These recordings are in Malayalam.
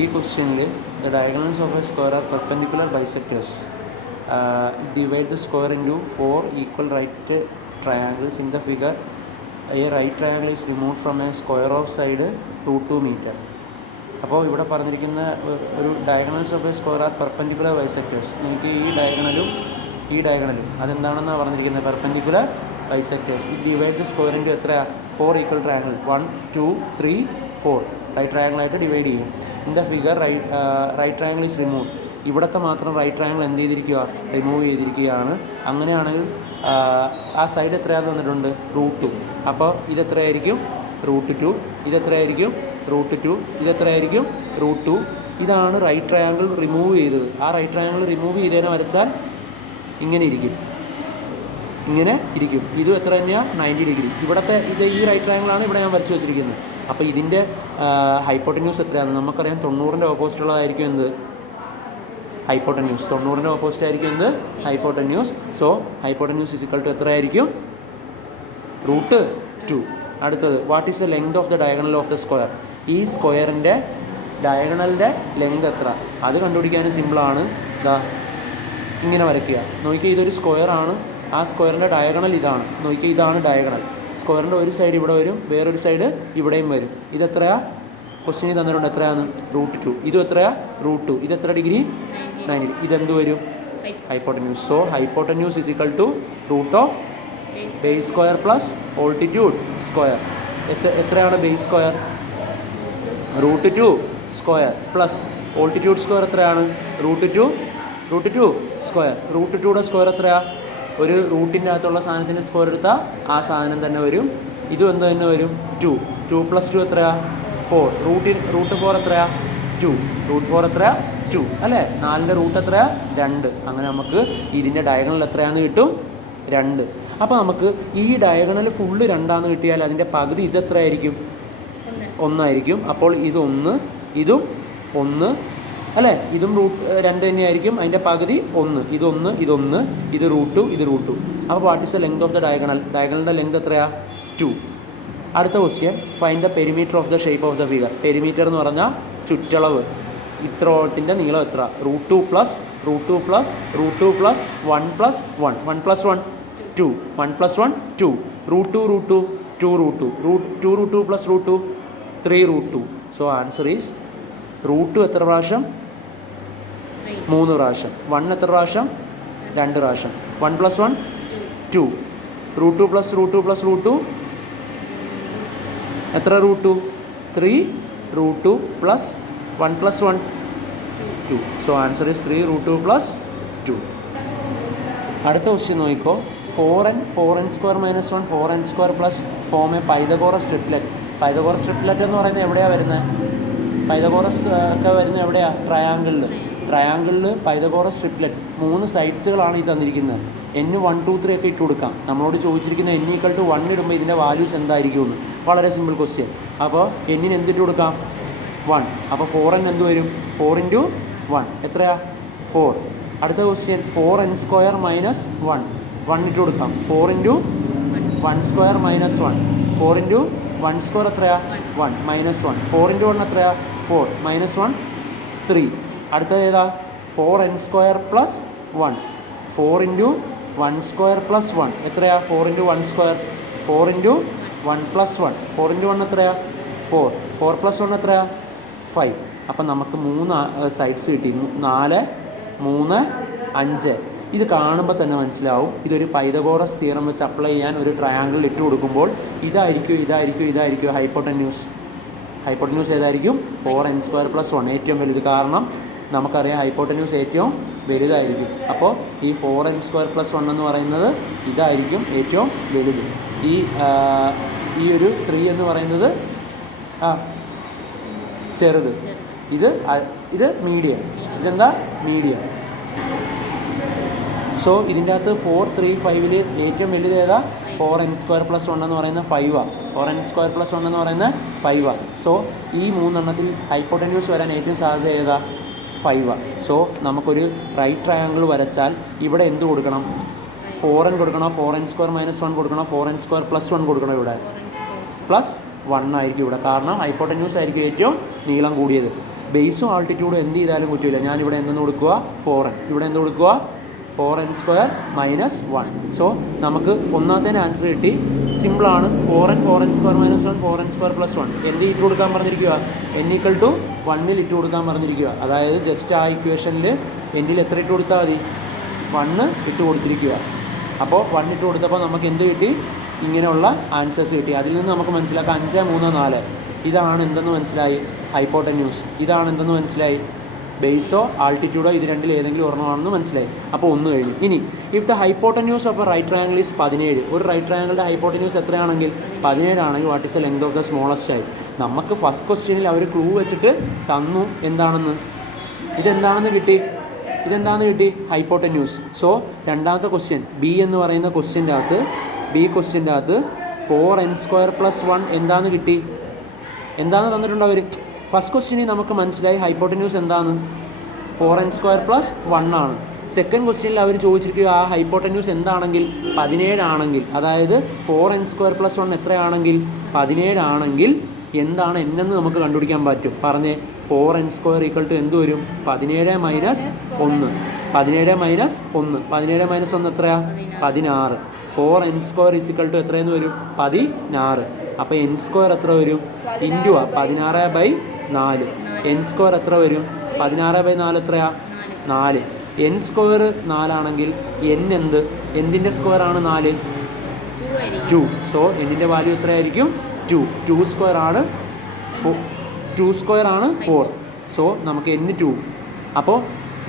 ഈ ക്വസ്റ്റ്യനിൽ the diagonals of a square are perpendicular bisectors. Divide the square into 4 equal right triangles. In the figure a right triangle is removed from a square of side 2 metre. അപ്പോൾ ഇവിടെ പറഞ്ഞിരിക്കുന്ന ഒരു diagonals of a square are perpendicular bisectors. നമുക്ക് ഈ ഡയഗണലും അതെന്താണെന്നാണ് പറഞ്ഞിരിക്കുന്നത്, പെർപെൻഡിക്കുലർ ബൈസെക്ടേഴ്സ്. ഇത് ഡിവൈഡ് ദ സ്ക്വയർ ഇൻറ്റു എത്രയാണ്? 4 ഈക്വൽ ട്രയാങ്കിൾ 1 2 3 4 റൈറ്റ് ട്രയാങ്കിളായിട്ട് ഡിവൈഡ് ചെയ്യും. In the figure right triangle is remove. ഇവിടുത്തെ മാത്രം റൈറ്റ് ട്രയാങ്കിൾ എന്ത് ചെയ്തിരിക്കുക? റിമൂവ് ചെയ്തിരിക്കുകയാണ്. അങ്ങനെയാണെങ്കിൽ ആ സൈഡ് എത്രയാണെന്ന് വന്നിട്ടുണ്ട്? √2. അപ്പോൾ ഇതെത്രയായിരിക്കും? √2. ഇതെത്രയായിരിക്കും? √2. ഇതെത്രയായിരിക്കും? √2. ഇതാണ് റൈറ്റ് ട്രയാങ്കിൾ റിമൂവ് ചെയ്തത്. ആ റൈറ്റ് ട്രയാങ്കിൾ റിമൂവ് ചെയ്തതിനെ വരച്ചാൽ ഇങ്ങനെ ഇരിക്കും. ഇതും എത്ര തന്നെയാണ്? 90 ഡിഗ്രി. ഇവിടുത്തെ ഈ റൈറ്റ് ട്രയാങ്കിളാണ് ഇവിടെ ഞാൻ വരച്ച് വെച്ചിരിക്കുന്നത്. അപ്പോൾ ഇതിൻ്റെ ഹൈപ്പോട്ടന്യൂസ് എത്രയാണ്? നമുക്കറിയാം 90ൻ്റെ ഓപ്പോസിറ്റ് ഉള്ളതായിരിക്കും എന്ത്? ഹൈപ്പോട്ടന്യൂസ്. 90ൻ്റെ ഓപ്പോസിറ്റ് ആയിരിക്കും എന്ത്? Hypotenuse. So hypotenuse is equal to എത്രയായിരിക്കും? √2. അടുത്തത്, what is the length of the diagonal of the square? ഈ സ്ക്വയറിൻ്റെ ഡയഗണലിൻ്റെ ലെങ്ത് എത്ര? അത് കണ്ടുപിടിക്കാൻ സിമ്പിളാണ്. ഇങ്ങനെ വരയ്ക്കുക. നോക്കിയാൽ ഇതൊരു സ്ക്വയറാണ്. ആ സ്ക്വയറിൻ്റെ ഡയഗണൽ ഇതാണ്. നോക്കിയാൽ ഇതാണ് ഡയഗണൽ. സ്ക്വയറിൻ്റെ ഒരു സൈഡ് ഇവിടെ വരും, വേറൊരു സൈഡ് ഇവിടെയും വരും. ഇതെത്രയാ? ക്വസ്റ്റ്യനിൽ തന്നിട്ടുണ്ട് എത്രയാണ്? √2. ഇതും എത്രയാ? √2. ഇതെത്ര ഡിഗ്രി? 90. ഇതെന്ത് വരും? Hypotenuse. So hypotenuse is equal to root of base square plus altitude square. എത്രയാണ് base square? √2 square plus altitude square എത്രയാണ്? √2 സ്ക്വയർ. √2യുടെ സ്ക്വയർ എത്രയാ? ഒരു റൂട്ടിൻ്റെ അകത്തുള്ള സാധനത്തിൻ്റെ സ്ക്വയർ എടുത്താൽ ആ സാധനം തന്നെ വരും. ഇതും എന്ത് തന്നെ വരും? 2 + 2 എത്രയാ? 4. √4 എത്രയാ? 2. √4 എത്രയാ? 2 അല്ലേ? 4ൻ്റെ റൂട്ട് എത്രയാ? 2. അങ്ങനെ നമുക്ക് ഇതിൻ്റെ ഡയഗണൽ എത്രയാണെന്ന് കിട്ടും? 2. അപ്പോൾ നമുക്ക് ഈ ഡയഗണൽ ഫുള്ള് 2 കിട്ടിയാൽ അതിൻ്റെ പകുതി ഇതെത്രയായിരിക്കും? 1 ആയിരിക്കും. അപ്പോൾ ഇതൊന്ന്, ഇതും 1 അല്ലേ? ഇതും √2 തന്നെയായിരിക്കും. അതിൻ്റെ പകുതി 1. ഇതൊന്ന്, ഇതൊന്ന്, ഇത് √2, ഇത് √2. അപ്പോൾ what is the length of the diagonal? ഡയഗണലിൻ്റെ ലെങ്ത് എത്രയാ? 2. അടുത്ത question, find the perimeter of the shape of the figure. Perimeter എന്ന് പറഞ്ഞാൽ ചുറ്റളവ്. ഇത്രോളത്തിൻ്റെ നീളം എത്ര? √2 + √2 + √2 + 1 + 1 1 + 1 2 1 + 1 2 √2 √2 2 √2 2 √2 + √2 3 √2. സോ ആൻസർ ഈസ് √2 എത്ര പ്രാവശ്യം? 3 പ്രാവശ്യം. 1 എത്ര പ്രാവശ്യം? 2 പ്രാവശ്യം. 1 + 1 2 √2 + √2 + √2 എത്ര √2? 3 √2 + 1 + 1 2. So answer is 3 √2 + 2. അടുത്ത ക്വസ്റ്റ്യൻ നോക്കിക്കോ. 4n square - 1 4n square plus form A Pythagoras triplet. Pythagoras triplet എന്ന് പറയുന്നത് എവിടെയാണ് വരുന്നത്? പൈതഗോറസ് ഒക്കെ വരുന്നത് എവിടെയാണ്? ട്രയാങ്കിളിൽ പൈതഗോറസ് ട്രിപ്ലെറ്റ് 3 സൈഡ്സുകളാണ് ഈ തന്നിരിക്കുന്നത്. n 1 2 3 ഒക്കെ ഇട്ട് കൊടുക്കാം. നമ്മളോട് ചോദിച്ചിരിക്കുന്ന n = 1 ഇടുമ്പോൾ ഇതിൻ്റെ വാല്യൂസ് എന്തായിരിക്കുമെന്ന്. വളരെ സിമ്പിൾ ക്വസ്റ്റ്യൻ. അപ്പോൾ n എന്തിട്ട് കൊടുക്കാം? 1. അപ്പോൾ 4n എന്ത് വരും? 4 × 1 എത്രയാ? 4. അടുത്ത ക്വസ്റ്റ്യൻ, 4n സ്ക്വയർ - 1 1 ഇട്ട് കൊടുക്കാം. 4 × 1 സ്ക്വയർ - 1 4 × 1 സ്ക്വയർ എത്രയാ? 1 -1 4 × 1 എത്രയാ? 4 -1 3. അടുത്തത് ഏതാ? 4n സ്ക്വയർ + 1 4 × 1 സ്ക്വയർ + 1 എത്രയാ? 4 × 1 സ്ക്വയർ 4 × 1 + 1 4 × 1 എത്രയാ? 4 4 + 1 എത്രയാ? 5. അപ്പം നമുക്ക് 3 സൈഡ്സ് കിട്ടി. 4 3 5. ഇത് കാണുമ്പോൾ തന്നെ മനസ്സിലാവും ഇതൊരു പൈതഗോറസ് തിയറം വെച്ച് അപ്ലൈ ചെയ്യാൻ ഒരു ട്രയാങ്കിൾ ഇട്ട് കൊടുക്കുമ്പോൾ ഇതായിരിക്കും ഹൈപ്പോട്ടന്യൂസ്. ഹൈപ്പോട്ടന്യൂസ് ഏതായിരിക്കും? 4n സ്ക്വയർ + 1 ഏറ്റവും വലുത്. കാരണം നമുക്കറിയാം ഹൈപ്പോട്ടന്യൂസ് ഏറ്റവും വലുതായിരിക്കും. അപ്പോൾ ഈ 4n സ്ക്വയർ + 1 എന്ന് പറയുന്നത് ഇതായിരിക്കും ഏറ്റവും വലുത്. ഈ ഒരു 3 എന്ന് പറയുന്നത് ചെറുത്. ഇത് മീഡിയം. ഇതെന്താ? മീഡിയം. സോ ഇതിൻ്റെ അകത്ത് 4 3 5ൽ ഏറ്റവും വലുത് ഏതാ? 4n സ്ക്വയർ + 1 എന്ന് പറയുന്നത് 5 4n സ്ക്വയർ + 1 എന്ന് പറയുന്നത് 5. സോ ഈ 3 എണ്ണത്തിൽ ഹൈപ്പോട്ടന്യൂസ് വരാൻ ഏറ്റവും സാധ്യത ഏതാ? 5. സോ നമുക്കൊരു റൈറ്റ് ട്രയാങ്കിൾ വരച്ചാൽ ഇവിടെ എന്ത് കൊടുക്കണം? 4n കൊടുക്കണോ? 4n സ്ക്വയർ - 1 കൊടുക്കണോ? 4n സ്ക്വയർ + 1 കൊടുക്കണോ? ഇവിടെ +1 ആയിരിക്കും ഇവിടെ. കാരണം ഹൈപ്പോട്ടന്യൂസ് ആയിരിക്കും ഏറ്റവും നീളം കൂടിയത്. ബേസും ആൾട്ടിറ്റ്യൂഡും എന്ത് ചെയ്താലും പറ്റില്ല. ഞാനിവിടെ എന്തെന്ന് കൊടുക്കുക 4n, ഇവിടെ എന്ത് കൊടുക്കുക 4n² മൈനസ് 1. സോ നമുക്ക് ഒന്നാമത്തേന് ആൻസർ കിട്ടി. സിമ്പിളാണ്. 4n 4n² minus 1 4n² plus 1 എന്ത് ഇട്ട് കൊടുക്കാൻ പറഞ്ഞിരിക്കുക, n = 1 ഇട്ട് കൊടുക്കാൻ പറഞ്ഞിരിക്കുക. അതായത് ജസ്റ്റ് ആ ഇക്വേഷനിൽ എന്നിൽ എത്ര ഇട്ട് കൊടുത്താൽ മതി, 1 ഇട്ട് കൊടുത്തിരിക്കുക. അപ്പോൾ 1 ഇട്ട് കൊടുത്തപ്പോൾ നമുക്ക് എന്ത് കിട്ടി, ഇങ്ങനെയുള്ള ആൻസേഴ്സ് കിട്ടി. അതിൽ നിന്ന് നമുക്ക് മനസ്സിലാക്കാം 5, 3, 4 ഇതാണ് എന്തെന്ന് മനസ്സിലായി, ഹൈപ്പോട്ടന്യൂസ്. ഇതാണ് എന്തെന്ന് മനസ്സിലായി, ബേസോ ആൾട്ടിറ്റ്യൂഡോ ഇത് രണ്ടിൽ ഏതെങ്കിലും ഒരെണ്ണമാണെന്ന് മനസ്സിലായി. അപ്പോൾ 1 കഴിഞ്ഞു. ഇനി if the hypotenuse of a right triangle is 17, ഒരു റൈറ്റ് ട്രയാങ്കിളുടെ ഹൈപ്പോട്ടന്യൂസ് എത്രയാണെങ്കിൽ 17 ആണെങ്കിൽ what is the length of the smallest side. നമുക്ക് ഫസ്റ്റ് ക്വസ്റ്റ്യനിൽ അവർ ക്ലൂ വെച്ചിട്ട് തന്നു എന്താണെന്ന്, ഇതെന്താണെന്ന് കിട്ടി, ഹൈപ്പോട്ടന്യൂസ്. സോ രണ്ടാമത്തെ ക്വസ്റ്റ്യൻ ബി എന്ന് പറയുന്ന ക്വസ്റ്റ്യൻ്റെ അകത്ത് 4n² പ്ലസ് 1 എന്താണെന്ന് കിട്ടി, എന്താണെന്ന് തന്നിട്ടുണ്ടോ അവർ. ഫസ്റ്റ് ക്വസ്റ്റ്യനിൽ നമുക്ക് മനസ്സിലായി ഹൈപ്പോട്ടന്യൂസ് എന്താണ്, 4n² പ്ലസ് 1 ആണ്. സെക്കൻഡ് ക്വസ്റ്റ്യനിൽ അവർ ചോദിച്ചിരിക്കുക ആ ഹൈപ്പോട്ടന്യൂസ് എന്താണെങ്കിൽ 17 ആണെങ്കിൽ, അതായത് 4n² പ്ലസ് 1 എത്രയാണെങ്കിൽ 17 ആണെങ്കിൽ എന്താണ് എന്നെന്ന് നമുക്ക് കണ്ടുപിടിക്കാൻ പറ്റും. പറഞ്ഞ് 4n² എന്ത് വരും, 17 മൈനസ് 1. 17 മൈനസ് 1 എത്രയാ, 16. 4n² എത്രയെന്ന് വരും, 16. അപ്പോൾ n² എത്ര വരും, ഇൻറ്റു 16/4. n² എത്ര വരും, 16/4 എത്രയാ, 4. n² 4 ആണെങ്കിൽ n എന്തിൻ്റെ സ്ക്വയറാണ് 4, 2. സോ എന്നിൻ്റെ വാല്യൂ എത്രയായിരിക്കും, 2. 2² ആണ് 4. സോ നമുക്ക് n 2. അപ്പോൾ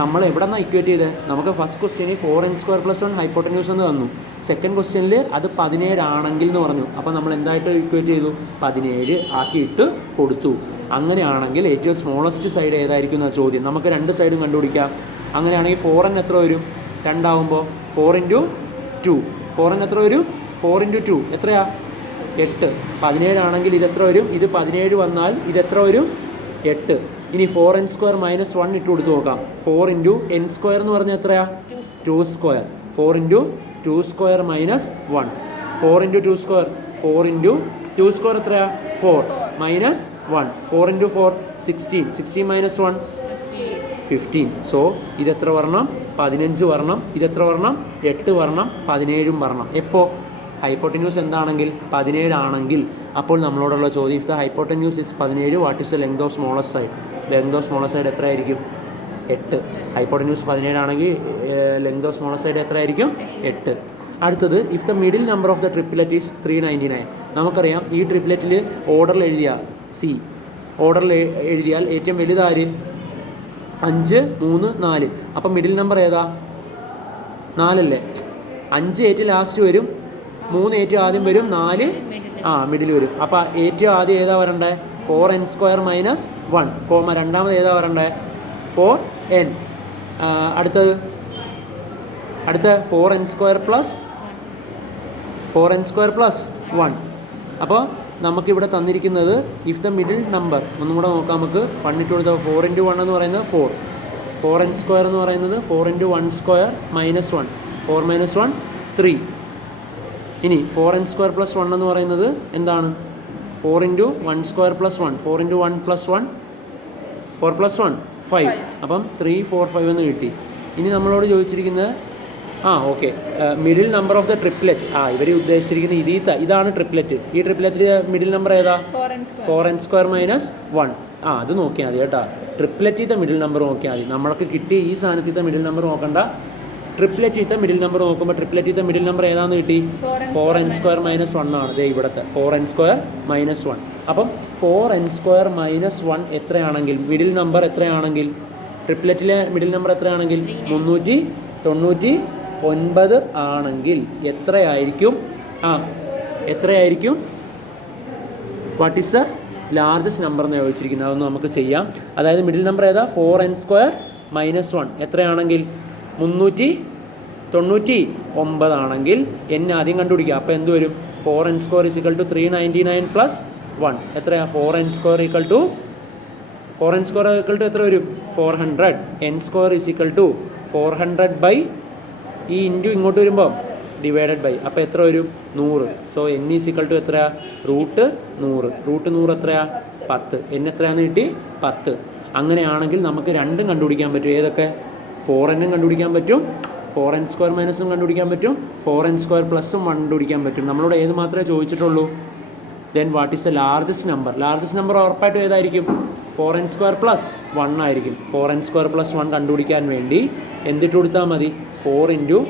നമ്മൾ എവിടെ നിന്നാണ് ഇക്വേറ്റ് ചെയ്തത്, നമുക്ക് ഫസ്റ്റ് ക്വസ്റ്റ്യനിൽ 4n² പ്ലസ് 1 ഹൈപ്പോട്ടന്യൂസ് എന്ന് തന്നു. സെക്കൻഡ് ക്വസ്റ്റ്യനിൽ അത് 17 ആണെങ്കിൽ എന്ന് പറഞ്ഞു. അപ്പോൾ നമ്മൾ എന്തായിട്ട് ഇക്വേറ്റ് ചെയ്തു, 17 ആക്കിയിട്ട് കൊടുത്തു. അങ്ങനെയാണെങ്കിൽ ഏറ്റവും സ്മോളസ്റ്റ് സൈഡ് ഏതായിരിക്കും എന്ന ചോദ്യം. നമുക്ക് രണ്ട് സൈഡും കണ്ടുപിടിക്കാം. അങ്ങനെയാണെങ്കിൽ 4n എത്ര വരും, 2 ആകുമ്പോൾ 4 × 2. 4n എത്ര വരും, 4 × 2 എത്രയാ, 8. 17 ആണെങ്കിൽ ഇതെത്ര വരും, ഇത് 17 വന്നാൽ ഇതെത്ര വരും, 8. ഇനി 4n² മൈനസ് 1 ഇട്ട് കൊടുത്ത് നോക്കാം. 4 × n² എന്ന് പറഞ്ഞാൽ എത്രയാ, 2². 4 × 2² മൈനസ് 1. 4 × 2², 4 × 2² എത്രയാ, 4 മൈനസ് 1. 4 × 4 16. 16 മൈനസ് 1 15. സോ ഇതെത്ര വരണം, 15 വരണം. ഇതെത്ര വരണം, 8 വരണം. 17 വരണം. എപ്പോൾ ഹൈപ്പോട്ടന്യൂസ് എന്താണെങ്കിൽ 17 ആണെങ്കിൽ. അപ്പോൾ നമ്മളോടുള്ള ചോദ്യം, if the hypotenuse is 17 what is the length of smallest side. Length of smallest side എത്രയായിരിക്കും, 8. ഹൈപ്പോട്ടന്യൂസ് 17 ആണെങ്കിൽ ലെങ്ത് ഓഫ് സ്മോളസ്റ്റ് സൈഡ് എത്രയായിരിക്കും, 8. അടുത്തത് if the middle number of the triplet is 399. നമുക്കറിയാം ഈ ട്രിപ്ലെറ്റിൽ ഓർഡറിൽ എഴുതിയാൽ ഓർഡറിൽ എഴുതിയാൽ ഏറ്റവും വലുതാര്, 5, 3, 4. അപ്പം മിഡിൽ നമ്പർ ഏതാ, 4 അല്ലേ. 5 ഏറ്റവും ലാസ്റ്റ് വരും, 3 ഏറ്റവും ആദ്യം വരും, 4 മിഡിൽ വരും. അപ്പോൾ ഏറ്റവും ആദ്യം ഏതാ വരണ്ടേ, 4n² മൈനസ് 1, രണ്ടാമത് ഏതാ വരണ്ടേ, 4n. അടുത്ത 4n² പ്ലസ് 1. അപ്പോൾ നമുക്കിവിടെ തന്നിരിക്കുന്നത് ഇഫ് ദ മിഡിൽ നമ്പർ ഒന്നും കൂടെ നോക്കാം. നമുക്ക് 1 ഇട്ട് കൊടുത്താൽ 4 × 1 എന്ന് പറയുന്നത് 4. 4n² എന്ന് പറയുന്നത് 4 × 1² മൈനസ് 1. 4 മൈനസ് 1 3. ഇനി 4n² പ്ലസ് 1 എന്ന് പറയുന്നത് എന്താണ്, 4 × 1² പ്ലസ് 1. 4 × 1 plus 1 4 plus 1 5. അപ്പം 3, 4, 5 എന്ന് കിട്ടി. ഇനി നമ്മളോട് ചോദിച്ചിരിക്കുന്നത് okay middle number of the triplet. ഇവർ ഉദ്ദേശിച്ചിരിക്കുന്നത് ഇതാണ് ട്രിപ്ലെറ്റ്. ഈ ട്രിപ്ലെറ്റിൽ മിഡിൽ നമ്പർ ഏതാ, 4n² മൈനസ് 1. അത് നോക്കിയാൽ മതി കേട്ടോ. ട്രിപ്ലെറ്റിത്തെ മിഡിൽ നമ്പർ നോക്കിയാൽ മതി. നമ്മൾക്ക് കിട്ടിയ ഈ സാധനത്തിത്തെ മിഡിൽ നമ്പർ നോക്കണ്ട. ട്രിപ്ലെറ്റിത്തെ മിഡിൽ നമ്പർ നോക്കുമ്പോൾ ട്രിപ്ലെറ്റിത്തെ മിഡിൽ നമ്പർ ഏതാണെന്ന് കിട്ടി, 4n² മൈനസ് 1 ആണ്. ദേ ഇവിടുത്തെ 4n² മൈനസ് 1. അപ്പം 4n² മൈനസ് 1 എത്രയാണെങ്കിൽ, മിഡിൽ നമ്പർ എത്രയാണെങ്കിൽ, ട്രിപ്ലെറ്റിലെ മിഡിൽ നമ്പർ എത്രയാണെങ്കിൽ 399 ആണെങ്കിൽ എത്രയായിരിക്കും, what is the largest number എന്ന് ചോദിച്ചിരിക്കുന്നത്. അതൊന്ന് നമുക്ക് ചെയ്യാം. അതായത് മിഡിൽ നമ്പർ ഏതാ, 4n² മൈനസ് 1 എത്രയാണെങ്കിൽ 399 ആണെങ്കിൽ n ആദ്യം കണ്ടുപിടിക്കുക. അപ്പോൾ എന്ത് വരും, 4n² = 399 പ്ലസ് 1 എത്രയാ, 4n² എത്ര വരും, 400. n² = 400 ഈ ഇൻറ്റു ഇങ്ങോട്ട് വരുമ്പോൾ ഡിവൈഡഡ് ബൈ. അപ്പോൾ എത്ര വരും, 100. സോ n = എത്രയാ, √100. √100 എത്രയാ, 10. n എത്രയാണെന്ന് കിട്ടി, 10. അങ്ങനെയാണെങ്കിൽ നമുക്ക് രണ്ടും കണ്ടുപിടിക്കാൻ പറ്റും. ഏതൊക്കെ? 4n കണ്ടുപിടിക്കാൻ പറ്റും, 4n² മൈനസും കണ്ടുപിടിക്കാൻ പറ്റും, 4n² പ്ലസും കണ്ടുപിടിക്കാൻ പറ്റും. നമ്മളോട് ഏത് മാത്രമേ ചോദിച്ചിട്ടുള്ളൂ? Then what is the largest number? Largest number ഉറപ്പായിട്ടും ഏതായിരിക്കും? 4n² പ്ലസ് 1 ആയിരിക്കും. 4n² പ്ലസ് 1 കണ്ടുപിടിക്കാൻ വേണ്ടി എന്തിട്ട് കൊടുത്താൽ മതി? 4 ×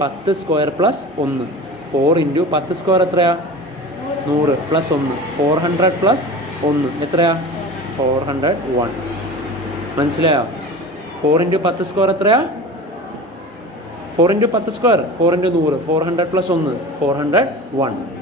10² പ്ലസ് 1. 4 × 10² എത്രയാ? 100 പ്ലസ് 1 400 പ്ലസ് 1 എത്രയാ? 401. മനസ്സിലായോ? 4 × 10² എത്രയാ? 4 × 10², 4 × 100, 400 പ്ലസ് 1 401.